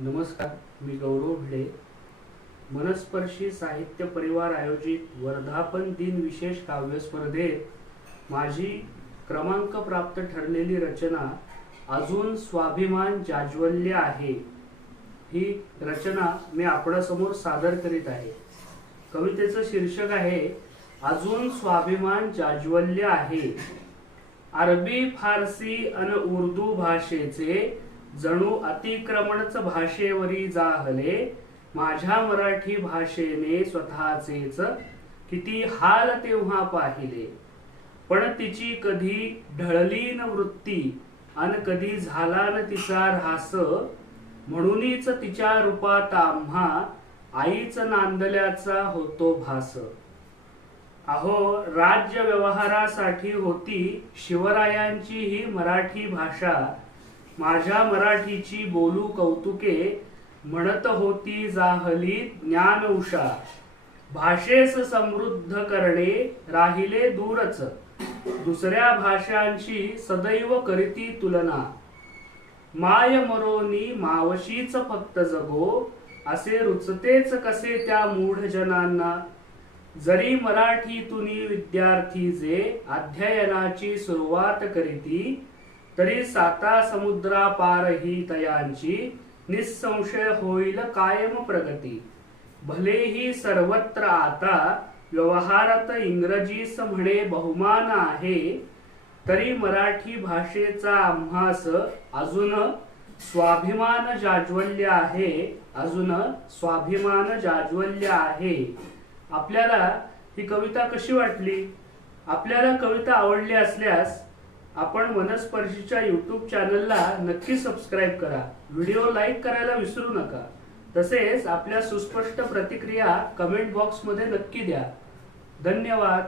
नमस्कार मी गौरव भिडे. मनस्पर्शी साहित्य परिवार आयोजित वर्धापन दिन विशेष काव्य स्पर्धेत माझी क्रमांक प्राप्त ठरलेली रचना अजून स्वाभिमान जाज्वल्य आहे. ही रचना मी आपणासमोर सादर करीत आहे. कवितेचं शीर्षक आहे अजून स्वाभिमान जाज्वल्य आहे. अरबी फारसी अन उर्दू भाषेचे जणू अतिक्रमणच भाषेवरी जाहले माझ्या मराठी भाषेने स्वतःचेच किती हाल तेव्हा पाहिले. पण तिची कधी ढळली न वृत्ती अन कधी झाला न तिचा ऱ्हास म्हणूनच तिच्या रूपात आम्हा आईच नांदल्याचा होतो भास. अहो राज्य व्यवहारासाठी होती शिवरायांची ही मराठी भाषा माझ्या मराठीची बोलू कौतुके म्हणत होती जाहली ज्ञान उषा. भाषेस समृद्ध करणे राहिले दूरच. दुसऱ्या भाषांची सदैव करीती तुलना. माय मरोनी मावशीच फक्त जगो असे रुचतेच कसे त्या मूढ जनांना? जरी मराठीतून विद्यार्थी जे अध्ययनाची सुरुवात करीती तरी साता समुद्रापार ही तयांची निसंशय होईल कायम प्रगती. भलेही सर्वत्र आता व्यवहारात इंग्रजीस म्हणे बहुमान आहे तरी मराठी भाषेचा आम्हास अजून स्वाभिमान जाज्वल्य आहे अजून स्वाभिमान जाज्वल्य आहे. आपल्याला ही कविता कशी वाटली? आपल्याला कविता आवडली असल्यास आपण वनस्पर्शीच्या युट्यूब चॅनलला नक्की सबस्क्राईब करा. व्हिडिओ लाईक करायला विसरू नका. तसेच आपल्या सुस्पष्ट प्रतिक्रिया कमेंट बॉक्समध्ये नक्की द्या. धन्यवाद.